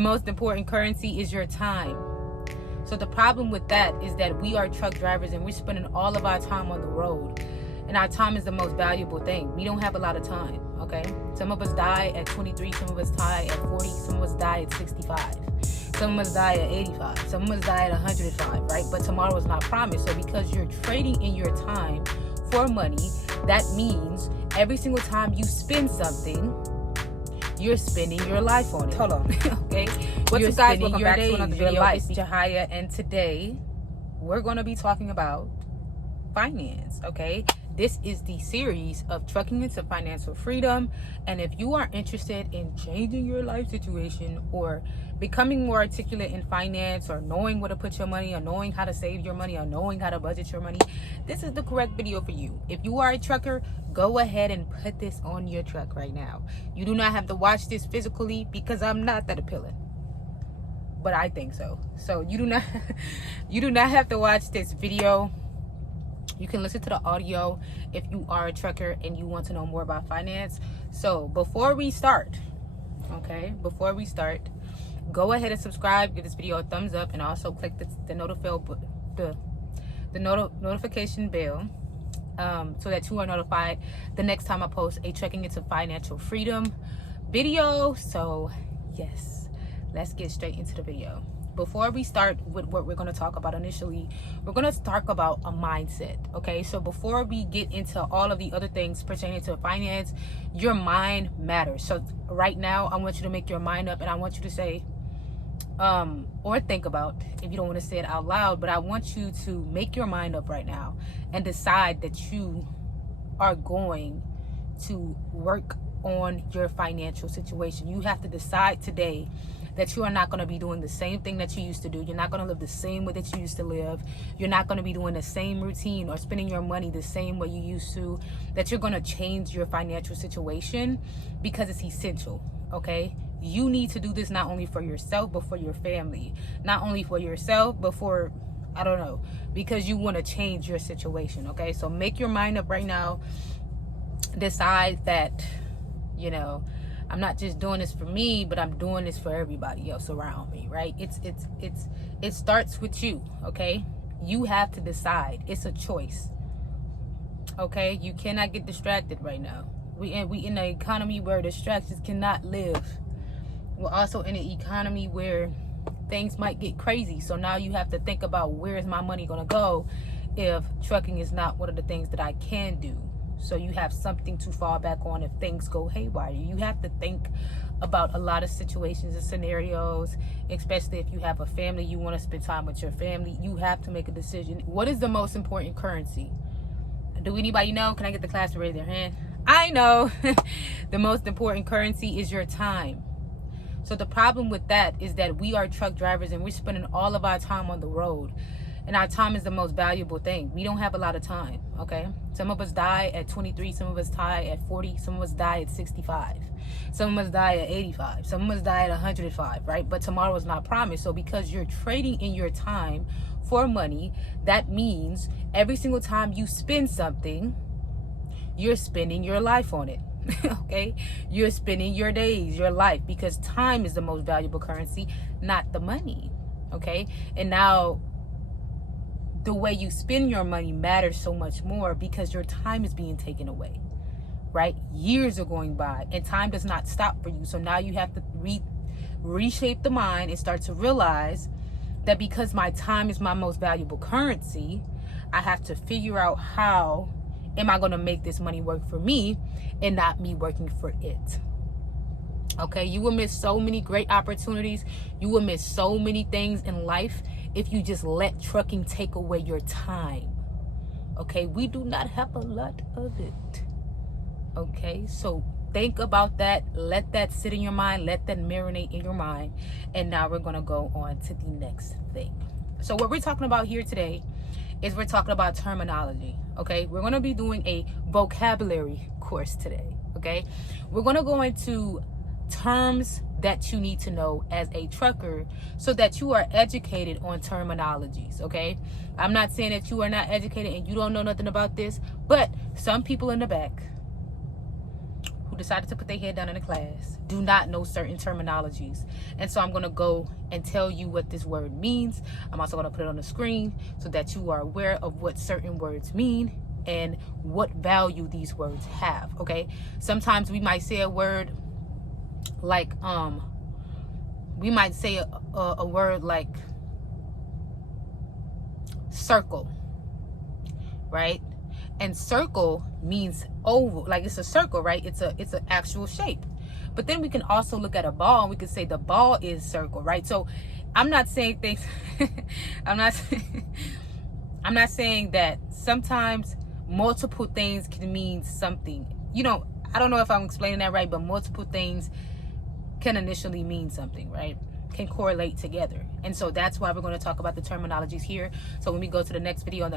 The most important currency is your time. So the problem with that is that we are truck drivers and we're spending all of our time on the road. And our time is the most valuable thing. We don't have a lot of time, okay? Some of us die at 23, some of us die at 40, some of us die at 65. Some of us die at 85, some of us die at 105, right? But tomorrow is not promised. So because you're trading in your time for money, that means every single time you spend something, you're spending your life on it. Hold on. Okay? What's up, guys? Welcome back to another video. It's Jahia, and today we're going to be talking about finance, okay? This is the series of Trucking into Financial Freedom, and if you are interested in changing your life situation or becoming more articulate in finance, or knowing where to put your money, or knowing how to save your money, or knowing how to budget your money, this is the correct video for you. If you are a trucker, go ahead and put this on your truck right now. You do not have to watch this physically because I'm not that appealing, but I think so. So you do not have to watch this video. You can listen to the audio if you are a trucker and you want to know more about finance. So before we start, go ahead and subscribe, give this video a thumbs up, and also click the notification bell so that you are notified the next time I post a Trucking into Financial Freedom video. So yes, let's get straight into the video. Before we start with what we're going to talk about initially, we're going to talk about a mindset, okay? So before we get into all of the other things pertaining to finance, your mind matters. So right now, I want you to make your mind up, and I want you to say, or think about, if you don't want to say it out loud, but I want you to make your mind up right now and decide that you are going to work on your financial situation. You have to decide today that you are not going to be doing the same thing that you used to do. You're not going to live the same way that you used to live. You're not going to be doing the same routine or spending your money the same way you used to. That you're going to change your financial situation because it's essential, okay? You need to do this not only for yourself, but for your family. Not only for yourself, but for, I don't know, because you want to change your situation, okay? So make your mind up right now. Decide that, you know, I'm not just doing this for me, but I'm doing this for everybody else around me, right? It starts with you, okay? You have to decide. It's a choice, okay? You cannot get distracted right now. We in an economy where distractions cannot live. We're also in an economy where things might get crazy. So now you have to think about, where is my money going to go if trucking is not one of the things that I can do? So you have something to fall back on if things go haywire. You have to think about a lot of situations and scenarios, especially if you have a family, you want to spend time with your family. You have to make a decision. What is the most important currency? Do anybody know? Can I get the class to raise their hand? I know. The most important currency is your time. So the problem with that is that we are truck drivers and we're spending all of our time on the road. And our time is the most valuable thing. We don't have a lot of time, okay? Some of us die at 23, some of us die at 40, some of us die at 65. Some of us die at 85, some of us die at 105, right? But tomorrow is not promised. So because you're trading in your time for money, that means every single time you spend something, you're spending your life on it, okay? You're spending your days, your life, because time is the most valuable currency, not the money, okay? And now, the way you spend your money matters so much more because your time is being taken away, right? Years are going by and time does not stop for you. So now you have to reshape the mind and start to realize that because my time is my most valuable currency, I have to figure out, how am I going to make this money work for me and not me working for it? Okay, you will miss so many great opportunities. You will miss so many things in life if you just let trucking take away your time. Okay, we do not have a lot of it. Okay, so think about that. Let that sit in your mind. Let that marinate in your mind. And now we're going to go on to the next thing. So what we're talking about here today is we're talking about terminology. Okay, we're going to be doing a vocabulary course today. Okay, we're going to go into terms that you need to know as a trucker so that you are educated on terminologies, okay? I'm not saying that you are not educated and you don't know nothing about this, but some people in the back who decided to put their head down in a class do not know certain terminologies. And so I'm going to go and tell you what this word means. I'm also going to put it on the screen so that you are aware of what certain words mean and what value these words have. Okay, sometimes we might say a word like we might say a word like circle, right? And circle means oval, like it's a circle, right? It's an actual shape. But then we can also look at a ball and we can say the ball is circle, right? So I'm not saying things I'm not saying that sometimes multiple things can mean something. You know, I don't know if I'm explaining that right, but multiple things can initially mean something, right? Can correlate together. And so that's why we're going to talk about the terminologies here. So when we go to the next video,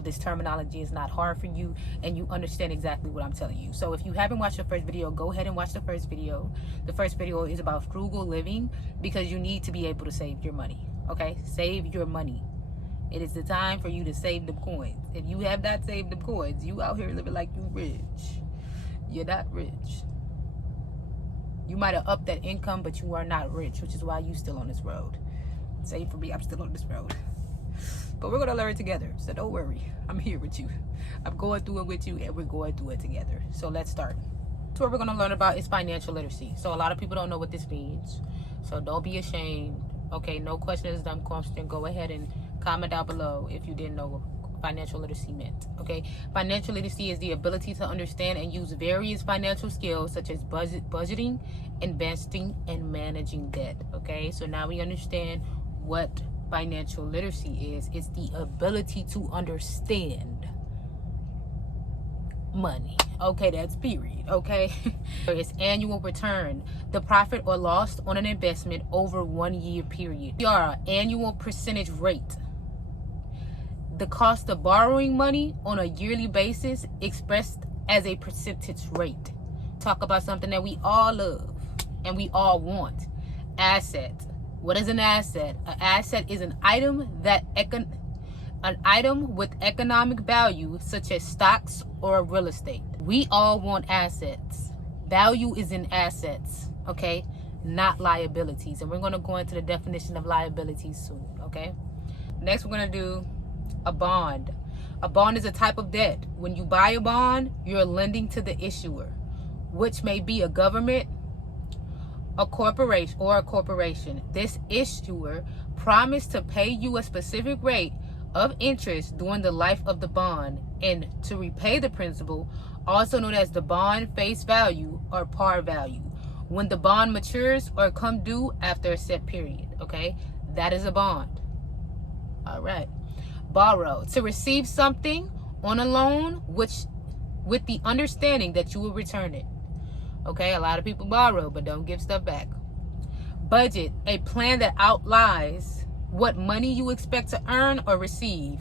this terminology is not hard for you and you understand exactly what I'm telling you. So if you haven't watched the first video, go ahead and watch the first video. The first video is about frugal living because you need to be able to save your money. Okay, save your money. It is the time for you to save the coins. If you have not saved the coins, you out here living like you rich. You're not rich. You might have upped that income, but you are not rich, which is why you still on this road. Same for me, I'm still on this road. But we're going to learn together, so don't worry. I'm here with you. I'm going through it with you, and we're going through it together. So let's start. So what we're going to learn about is financial literacy. So a lot of people don't know what this means. So don't be ashamed. Okay, no question is dumb question. Go ahead and comment down below if you didn't know what financial literacy meant. Okay, financial literacy is the ability to understand and use various financial skills such as budgeting, investing, and managing debt. Okay, so now we understand what financial literacy is. It's the ability to understand money. Okay, that's period. Okay, it's annual return, the profit or loss on an investment over 1 year period. Your annual percentage rate, the cost of borrowing money on a yearly basis expressed as a percentage rate. Talk about something that we all love and we all want. Asset. What is an asset? An asset is an item with economic value, such as stocks or real estate. We all want assets. Value is in assets, okay? Not liabilities. And we're going to go into the definition of liabilities soon, okay? Next, we're going to do a bond. A bond is a type of debt. When you buy a bond, you're lending to the issuer, which may be a government, a corporation. This issuer promised to pay you a specific rate of interest during the life of the bond and to repay the principal, also known as the bond face value or par value, when the bond matures or come due after a set period. Okay, that is a bond. All right. Borrow, to receive something on a loan with the understanding that you will return it. Okay, a lot of people borrow but don't give stuff back. Budget, a plan that outlines what money you expect to earn or receive,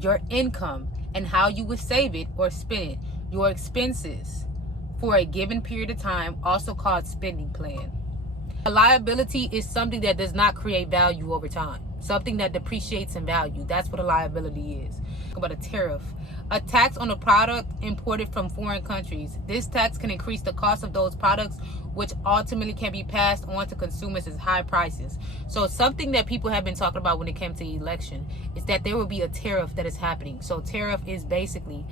your income, and how you would save it or spend it, your expenses for a given period of time, also called spending plan. A liability is something that does not create value over time, something that depreciates in value. That's what a liability is. About a tariff, a tax on a product imported from foreign countries. This tax can increase the cost of those products, which ultimately can be passed on to consumers as high prices. So something that people have been talking about when it came to the election is that there will be a tariff that is happening. So tariff is basically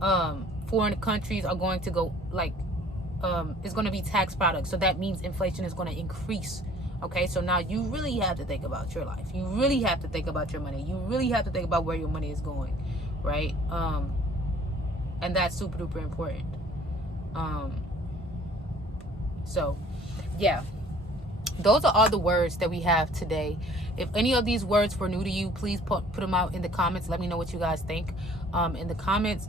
foreign countries are going to go it's going to be tax products. So that means inflation is going to increase. Okay, so now you really have to think about your life. You really have to think about your money. You really have to think about where your money is going, right? And that's super duper important. So yeah, those are all the words that we have today. If any of these words were new to you, please put them out in the comments. Let me know what you guys think in the comments.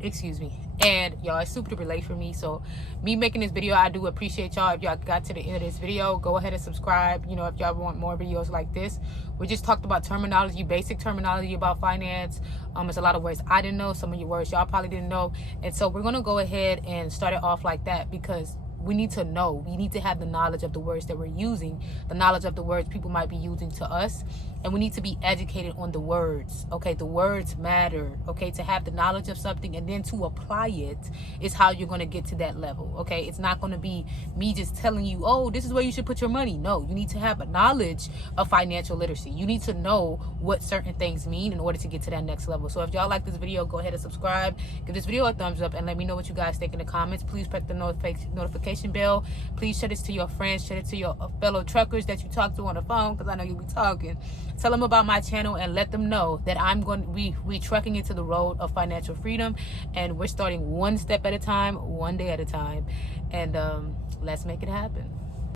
Excuse me. And y'all, it's super duper late for me, so me making this video, I do appreciate y'all. If y'all got to the end of this video, go ahead and subscribe. You know, if y'all want more videos like this. We just talked about terminology, basic terminology about finance. It's a lot of words I didn't know, some of your words y'all probably didn't know, and so we're gonna go ahead and start it off like that, because we need to know. We need to have the knowledge of the words that we're using, the knowledge of the words people might be using to us, and we need to be educated on the words. Okay, the words matter. Okay, to have the knowledge of something and then to apply it is how you're going to get to that level. Okay, it's not going to be me just telling you, oh, this is where you should put your money. No, you need to have a knowledge of financial literacy. You need to know what certain things mean in order to get to that next level. So if y'all like this video, go ahead and subscribe, give this video a thumbs up, and let me know what you guys think in the comments. Please press the notification bell. Please share this to your friends, share it to your fellow truckers that you talk to on the phone, because I know you'll be talking. Tell them about my channel and let them know that we trucking into the road of financial freedom, and we're starting one step at a time, one day at a time, and let's make it happen.